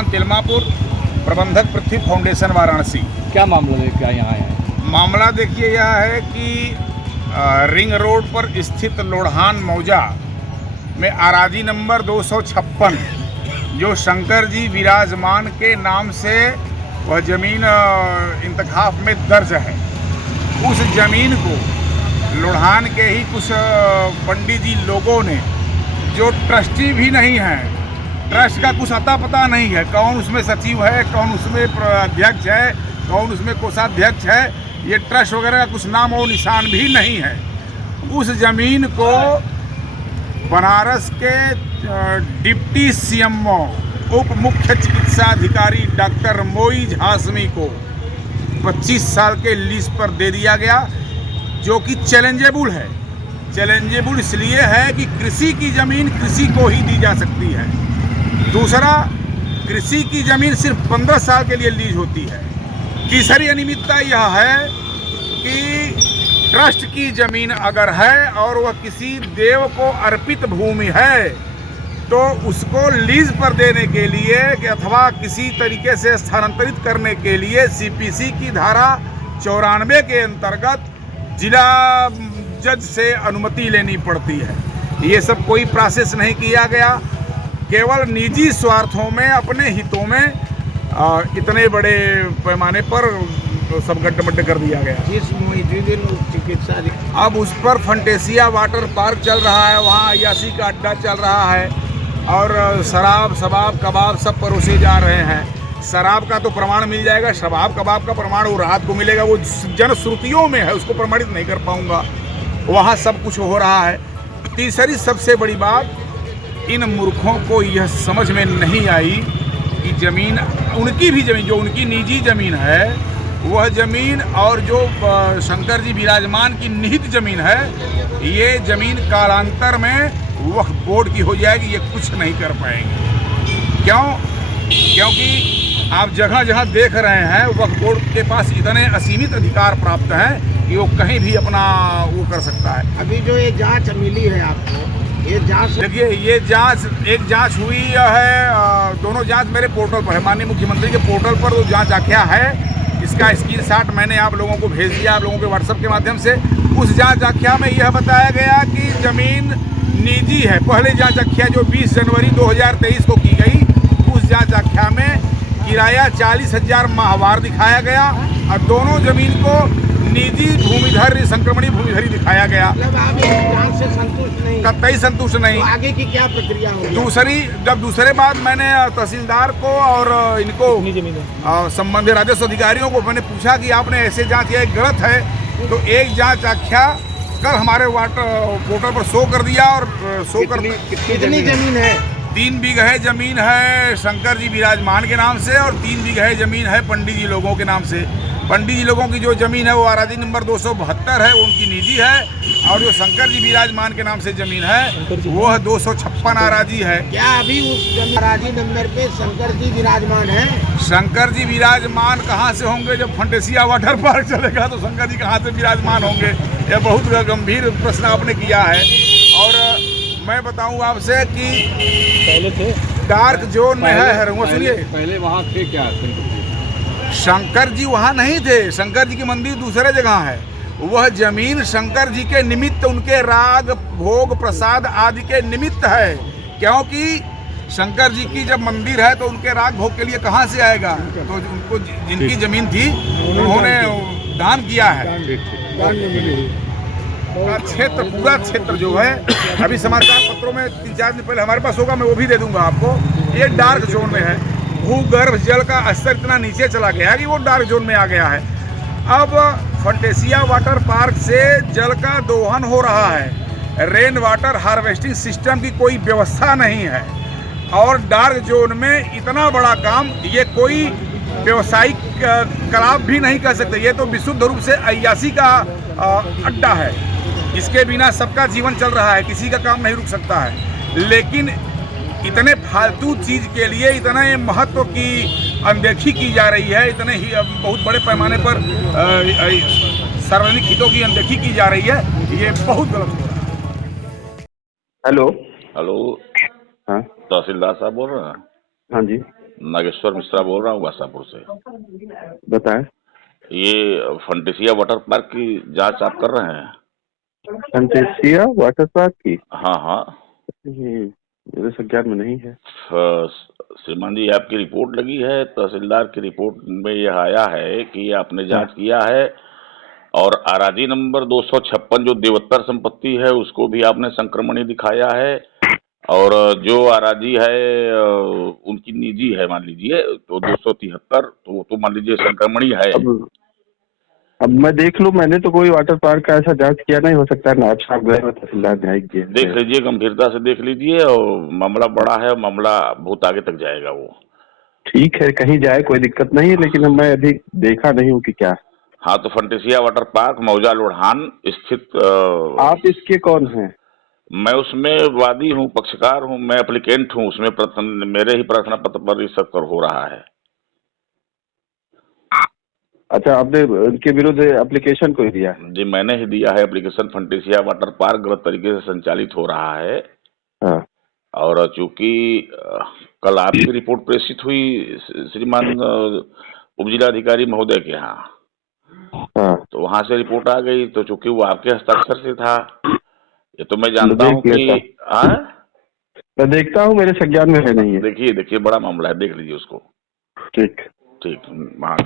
प्रधान तिलमापुर, प्रबंधक पृथ्वी फाउंडेशन वाराणसी। क्या मामला लेके आए यहाँ आए हैं? मामला देखिए यह है कि रिंग रोड पर स्थित लोढ़ान मौजा में अराजी नंबर 256 जो शंकर जी विराजमान के नाम से वह ज़मीन इंतखाब में दर्ज है। उस ज़मीन को लोढ़ान के ही कुछ पंडित जी लोगों ने, जो ट्रस्टी भी नहीं हैं, ट्रस्ट का कुछ अता पता नहीं है, कौन उसमें सचिव है, कौन उसमें अध्यक्ष है, कौन उसमें कोषाध्यक्ष है, ये ट्रस्ट वगैरह का कुछ नाम और निशान भी नहीं है। उस ज़मीन को बनारस के डिप्टी सीएमओ उप मुख्य चिकित्सा अधिकारी डॉक्टर मोइज हाशमी को 25 साल के लीज पर दे दिया गया, जो कि चैलेंजेबल है। चैलेंजेबल इसलिए है कि कृषि की ज़मीन कृषि को ही दी जा सकती है। दूसरा, कृषि की ज़मीन सिर्फ 15 साल के लिए लीज होती है। तीसरी अनियमितता यह है कि ट्रस्ट की ज़मीन अगर है और वह किसी देव को अर्पित भूमि है तो उसको लीज पर देने के लिए अथवा किसी तरीके से स्थानांतरित करने के लिए सीपीसी की धारा 94 के अंतर्गत जिला जज से अनुमति लेनी पड़ती है। ये सब कोई प्रोसेस नहीं किया गया, केवल निजी स्वार्थों में, अपने हितों में इतने बड़े पैमाने पर सब गड्ढे कर दिया गया। चिकित्सा अब उस पर फंटेसिया वाटर पार्क चल रहा है, वहाँ अयासी का अड्डा चल रहा है और शराब शबाब कबाब सब परोसे जा रहे हैं। शराब का तो प्रमाण मिल जाएगा, शबाब कबाब का प्रमाण वो राहत को मिलेगा, वो जनश्रुतियों में है, उसको प्रमाणित नहीं कर पाऊंगा। वहाँ सब कुछ हो रहा है। तीसरी सबसे बड़ी बात, इन मूर्खों को यह समझ में नहीं आई कि ज़मीन, उनकी भी ज़मीन, जो उनकी निजी ज़मीन है वह ज़मीन और जो शंकर जी विराजमान की निहित ज़मीन है, ये ज़मीन कालांतर में वक्फ बोर्ड की हो जाएगी। ये कुछ नहीं कर पाएंगे। क्यों? क्योंकि आप जगह जगह देख रहे हैं वक्फ बोर्ड के पास इतने असीमित अधिकार प्राप्त हैं कि वो कहीं भी अपना वो कर सकता है। अभी जो ये जांच मिली है आपको, ये जांच देखिए, ये जांच, एक जांच हुई है, दोनों जांच मेरे पोर्टल पर है, माननीय मुख्यमंत्री के पोर्टल पर वो जांच आख्या है। इसका स्क्रीनशॉट मैंने आप लोगों को भेज दिया, आप लोगों के व्हाट्सएप के माध्यम से। उस जांच आख्या में यह बताया गया कि ज़मीन निजी है। पहले जांच आख्या जो 20 जनवरी 2023 को की गई, उस जांच आख्या में किराया 40,000 माहवार दिखाया गया और दोनों ज़मीन को निजी भूमिधर, संक्रमणी भूमिधरी दिखाया गया। मतलब आप इस जांच से संतुष्ट नहीं? कतई संतुष्ट नहीं। तो आगे की क्या प्रक्रिया होगी? दूसरे बात, मैंने तहसीलदार को और इनको संबंधित राजस्व अधिकारियों को मैंने पूछा कि आपने ऐसे जांच किया, गलत है। तो एक जांच आख्या कल हमारे पोर्टल पर शो कर दिया और शो कर कितनी जमीन है? 3 बीघे ज़मीन है शंकर जी विराजमान के नाम से और 3 बीघे ज़मीन है पंडित जी लोगों के नाम से। पंडित जी लोगों की जो ज़मीन है वो अराजी नंबर 272 है, वो उनकी निजी है, और जो शंकर जी विराजमान के नाम से ज़मीन है वो 256 अराजी है। क्या अभी उस अराजी नंबर पे शंकर जी विराजमान है? शंकर जी विराजमान कहाँ से होंगे? जब फंटेसिया वाटर पार्क चलेगा तो शंकर जी कहाँ से विराजमान होंगे? यह बहुत गंभीर प्रश्न आपने किया है। और मैं बताऊं आपसे कि पहले थे डार्क जोन में है, सुनिए, पहले वहाँ थे क्या? शंकर जी वहाँ नहीं थे। शंकर जी की मंदिर दूसरे जगह है। वह जमीन शंकर जी के निमित्त, उनके राग भोग प्रसाद आदि के निमित्त है, क्योंकि शंकर जी की जब मंदिर है तो उनके राग भोग के लिए कहाँ से आएगा? तो उनको जिनकी जमीन थी उन्होंने दान किया है। क्षेत्र, पूरा क्षेत्र जो है, अभी समाचार पत्रों में 3-4 दिन पहले हमारे पास होगा, मैं वो भी दे दूंगा आपको। ये डार्क जोन में है। भूगर्भ जल का स्तर इतना नीचे चला गया है कि वो डार्क जोन में आ गया है। अब फंटेसिया वाटर पार्क से जल का दोहन हो रहा है, रेन वाटर हार्वेस्टिंग सिस्टम की कोई व्यवस्था नहीं है, और डार्क जोन में इतना बड़ा काम, ये कोई व्यवसायिक कलाप भी नहीं कर सकते। ये तो विशुद्ध रूप से अय्यासी का अड्डा है। इसके बिना सबका जीवन चल रहा है, किसी का काम नहीं रुक सकता है। लेकिन इतने फालतू चीज़ के लिए इतने महत्व की अनदेखी की जा रही है, इतने ही बहुत बड़े पैमाने पर सार्वजनिक हितों की अनदेखी की जा रही है, ये बहुत गलत हो रहा है। हेलो। हेलो, हाँ तहसीलदार साहब बोल रहे हैं? हाँ जी। नागेश्वर मिश्रा बोल रहा हूँ बासापुर से। बताएं। ये फंटेसिया वाटर पार्क की जांच आप कर रहे हैं? फंटेसिया वाटर पार्क की? हाँ हाँ। ये मेरे संज्ञान में नहीं है। श्रीमान जी, आपकी रिपोर्ट लगी है, तहसीलदार की रिपोर्ट में यह आया है कि आपने जांच किया है और अराजी नंबर 256 जो देवोत्तर संपत्ति है उसको भी आपने संक्रमणी दिखाया है, और जो अराजी है उनकी निजी है मान लीजिए, तो 273 तो मान लीजिए संक्रमणी है। अब मैं देख लूं, मैंने तो कोई वाटर पार्क का ऐसा जांच किया नहीं, हो सकता है नायब साहब गए हो तहसीलदार न्यायिक जी। देख लीजिए, गंभीरता से देख लीजिए, और मामला बड़ा है, मामला बहुत आगे तक जाएगा वो। ठीक है, कहीं जाए कोई दिक्कत नहीं है, लेकिन मैं अभी देखा नहीं हूँ कि क्या। हाँ, तो फंटेसिया वाटर पार्क मौजा लोढ़ान स्थित। आप इसके कौन हैं? मैं उसमें वादी हूँ, पक्षकार हूँ, मैं एप्लीकेंट हूँ उसमें। मेरे ही प्रार्थना पत्र पर सब हो रहा है। अच्छा, आपने उनके विरुद्ध एप्लीकेशन कोई दिया? जी, मैंने ही दिया है एप्लीकेशन। फंटेसिया वाटर पार्क गलत तरीके से संचालित हो रहा है। हाँ। और चूंकि कल आपकी रिपोर्ट प्रेषित हुई श्रीमान उपजिलाधिकारी महोदय के यहाँ, हाँ। तो वहां से रिपोर्ट आ गई, तो चूंकि वो आपके हस्ताक्षर से था, ये तो मैं जानता हूँ कि मैं देखता हूँ, मेरे संज्ञान में है नहीं है। देखिए बड़ा मामला है, देख लीजिए उसको। ठीक। ठीक। हाँ।